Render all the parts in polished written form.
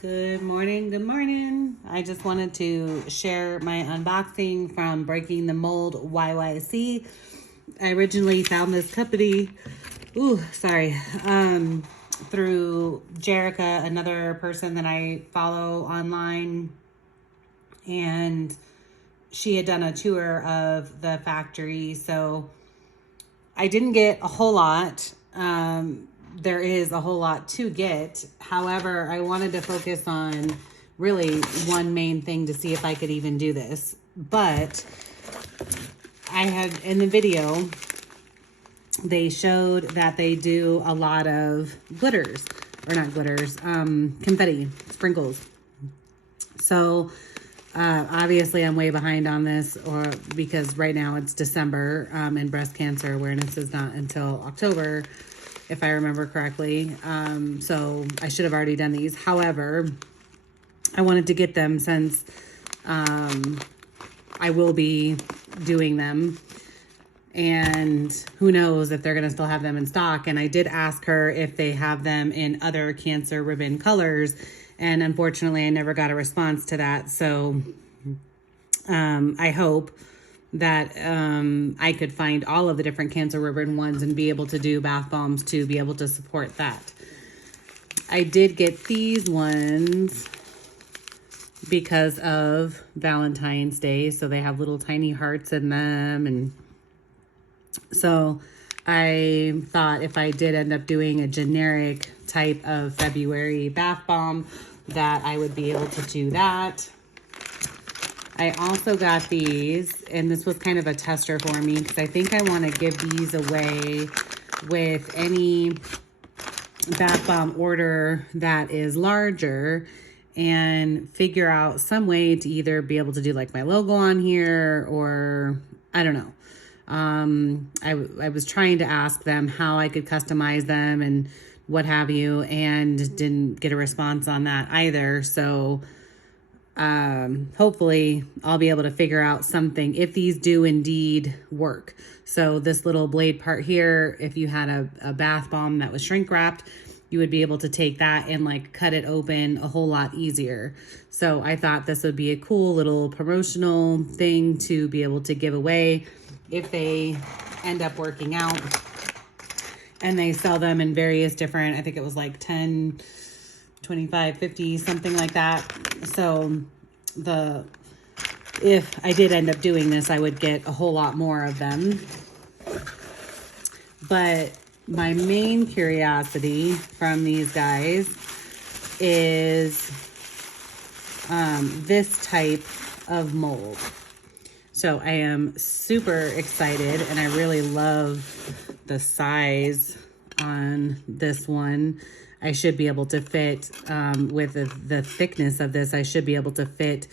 Good morning. Good morning. I just wanted to share my unboxing from Breaking the Mold YYC. I originally found this company, through Jerica, another person that I follow online, and she had done a tour of the factory. So I didn't get a whole lot. There is a whole lot to get. However, I wanted to focus on really one main thing to see if I could even do this. But I had in the video, they showed that they do a lot of glitters, or not glitters, confetti, sprinkles. So obviously I'm way behind on this, or because right now it's December, and breast cancer awareness is not until October, if I remember correctly. So I should have already done these. However, I wanted to get them since I will be doing them. And who knows if they're going to still have them in stock. And I did ask her if they have them in other cancer ribbon colors. And unfortunately, I never got a response to that. So I hope that I could find all of the different cancer ribbon ones and be able to do bath bombs to be able to support that. I did get these ones because of Valentine's Day. So they have little tiny hearts in them. And so I thought if I did end up doing a generic type of February bath bomb, that I would be able to do that. I also got these, and this was kind of a tester for me because I think I want to give these away with any bath bomb order that is larger, and figure out some way to either be able to do like my logo on here, or I don't know. I was trying to ask them how I could customize them and what have you, and didn't get a response on that either. So hopefully I'll be able to figure out something if these do indeed work. So this little blade part here, if you had a bath bomb that was shrink wrapped, you would be able to take that and like cut it open a whole lot easier. So I thought this would be a cool little promotional thing to be able to give away if they end up working out. And they sell them in various different, I think it was like 10, 25, 50, something like that. So if I did end up doing this, I would get a whole lot more of them. But my main curiosity from these guys is this type of mold. So I am super excited, and I really love the size on this one. I should be able to fit, with the thickness of this, I should be able to fit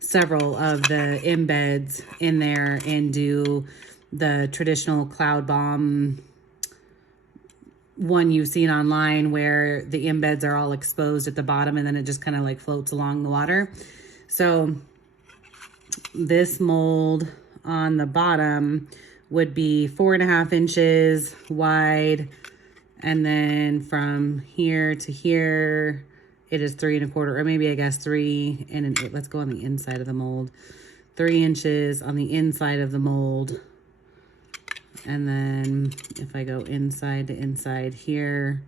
several of the embeds in there and do the traditional cloud bomb one you've seen online where the embeds are all exposed at the bottom and then it just kind of like floats along the water. So this mold on the bottom would be 4.5 inches wide, and then from here to here it is 3.25, or maybe I guess 3 and let's go on the inside of the mold. 3 inches on the inside of the mold, and then if I go inside to inside here,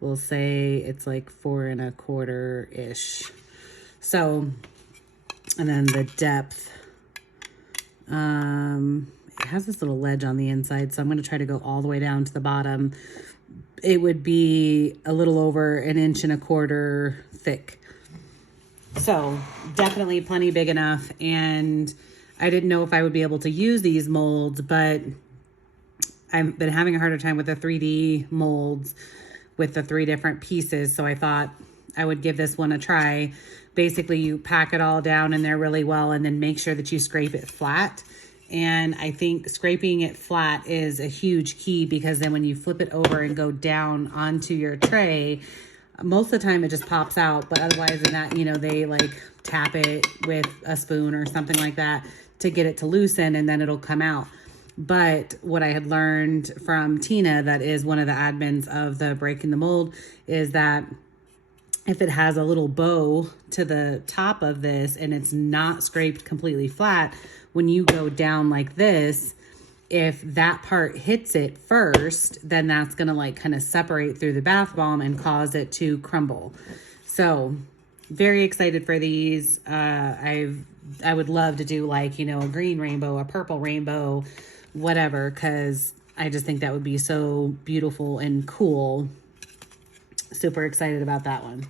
we'll say it's like 4.25 ish. So, and then the depth, it has this little ledge on the inside, so I'm going to try to go all the way down to the bottom. It would be a little over 1.25 inches thick. So definitely plenty big enough. And I didn't know if I would be able to use these molds, but I've been having a harder time with the 3D molds with the 3 different pieces. So I thought I would give this one a try. Basically, you pack it all down in there really well and then make sure that you scrape it flat. And I think scraping it flat is a huge key, because then when you flip it over and go down onto your tray, most of the time it just pops out. But otherwise than that, you know, they like tap it with a spoon or something like that to get it to loosen, and then it'll come out. But what I had learned from Tina, that is one of the admins of the Breaking the Mold, is that if it has a little bow to the top of this and it's not scraped completely flat, when you go down like this, if that part hits it first, then that's going to like kind of separate through the bath bomb and cause it to crumble. So very excited for these. I would love to do like, you know, a green rainbow, a purple rainbow, whatever, because I just think that would be so beautiful and cool. Super excited about that one.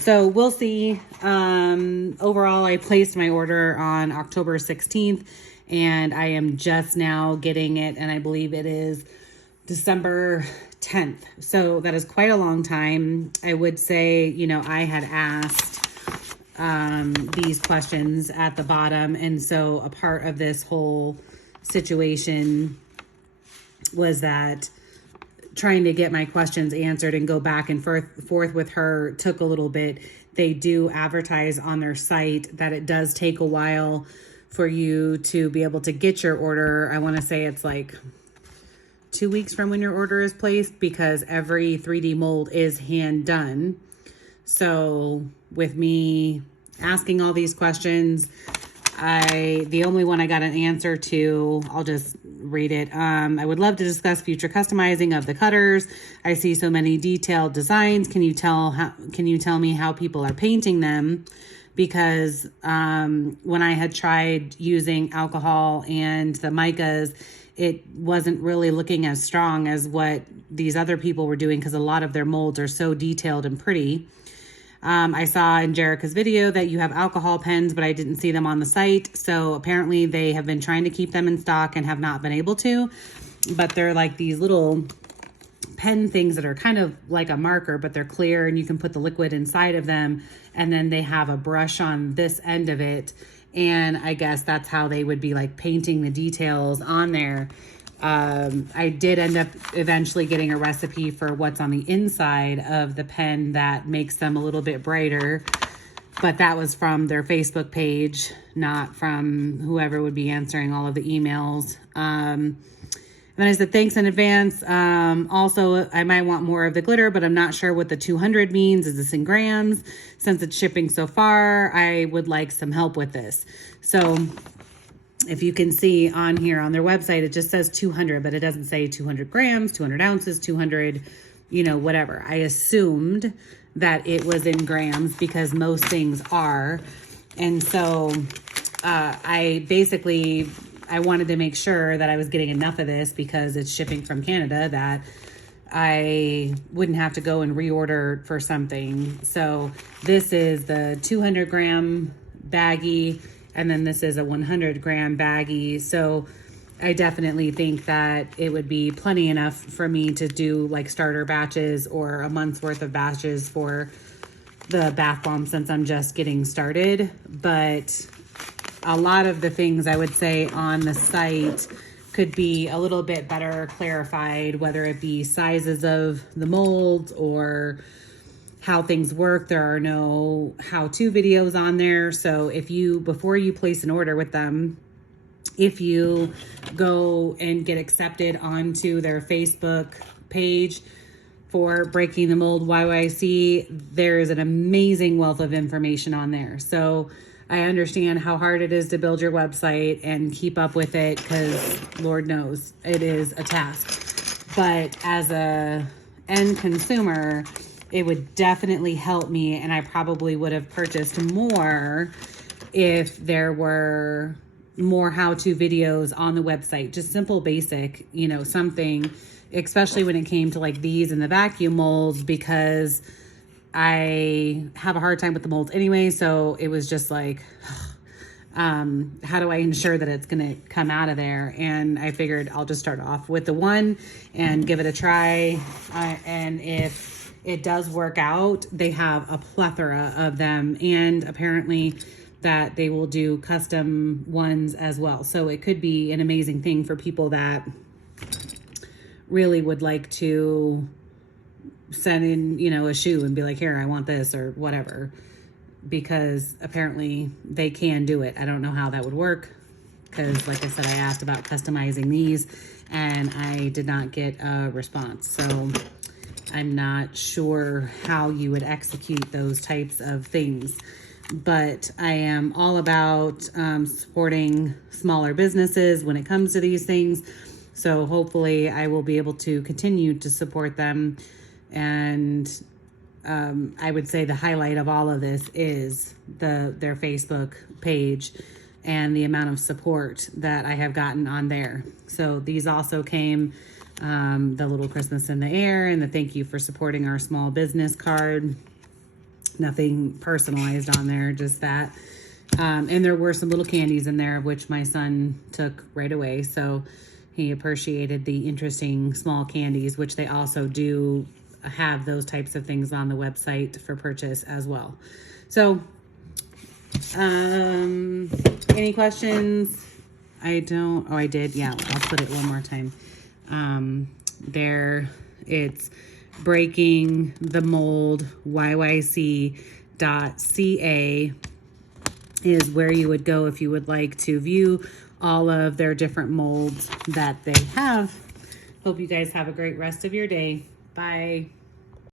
So we'll see. Overall, I placed my order on October 16th, and I am just now getting it, and I believe it is December 10th. So that is quite a long time. I would say, you know, I had asked these questions at the bottom, and so a part of this whole situation was that trying to get my questions answered and go back and forth with her took a little bit. They do advertise on their site that it does take a while for you to be able to get your order. I want to say it's like 2 weeks from when your order is placed, because every 3D mold is hand done. So with me asking all these questions, the only one I got an answer to, I'll just read it. I would love to discuss future customizing of the cutters. I see so many detailed designs. Can you tell me how people are painting them? Because when I had tried using alcohol and the micas, it wasn't really looking as strong as what these other people were doing, because a lot of their molds are so detailed and pretty. I saw in Jerica's video that you have alcohol pens, but I didn't see them on the site. So apparently they have been trying to keep them in stock and have not been able to. But they're like these little pen things that are kind of like a marker, but they're clear and you can put the liquid inside of them. And then they have a brush on this end of it. And I guess that's how they would be like painting the details on there. I did end up eventually getting a recipe for what's on the inside of the pen that makes them a little bit brighter, but that was from their Facebook page, not from whoever would be answering all of the emails. And then I said, thanks in advance. Also, I might want more of the glitter, but I'm not sure what the 200 means. Is this in grams? Since it's shipping so far, I would like some help with this. So if you can see on here on their website, it just says 200, but it doesn't say 200 grams, 200 ounces, 200, you know, whatever. I assumed that it was in grams because most things are. And so I wanted to make sure that I was getting enough of this because it's shipping from Canada, that I wouldn't have to go and reorder for something. So this is the 200 gram baggie, and then this is a 100 gram baggie. So I definitely think that it would be plenty enough for me to do like starter batches or a month's worth of batches for the bath bomb, since I'm just getting started. But a lot of the things I would say on the site could be a little bit better clarified, whether it be sizes of the molds or how things work. There are no how-to videos on there. So before you place an order with them, if you go and get accepted onto their Facebook page for Breaking the Mold YYC, there is an amazing wealth of information on there. So I understand how hard it is to build your website and keep up with it, because Lord knows it is a task. But as a end consumer, it would definitely help me, and I probably would have purchased more if there were more how-to videos on the website. Just simple, basic, you know, something, especially when it came to like these and the vacuum molds, because I have a hard time with the molds anyway. So it was just like, how do I ensure that it's going to come out of there? And I figured I'll just start off with the one and give it a try. And if it does work out, they have a plethora of them, and apparently that they will do custom ones as well. So it could be an amazing thing for people that really would like to send in, you know, a shoe and be like, here, I want this or whatever, because apparently they can do it. I don't know how that would work, because like I said, I asked about customizing these and I did not get a response. So I'm not sure how you would execute those types of things. But I am all about supporting smaller businesses when it comes to these things. So hopefully I will be able to continue to support them. And I would say the highlight of all of this is their Facebook page and the amount of support that I have gotten on there. So these also came, the little Christmas in the air and the thank you for supporting our small business card. Nothing personalized on there, just that. And there were some little candies in there, which my son took right away. So he appreciated the interesting small candies, which they also do have those types of things on the website for purchase as well. So, any questions? I did. Yeah, I'll put it one more time. It's Breaking the Mold yyc.ca is where you would go if you would like to view all of their different molds that they have. Hope you guys have a great rest of your day. Bye.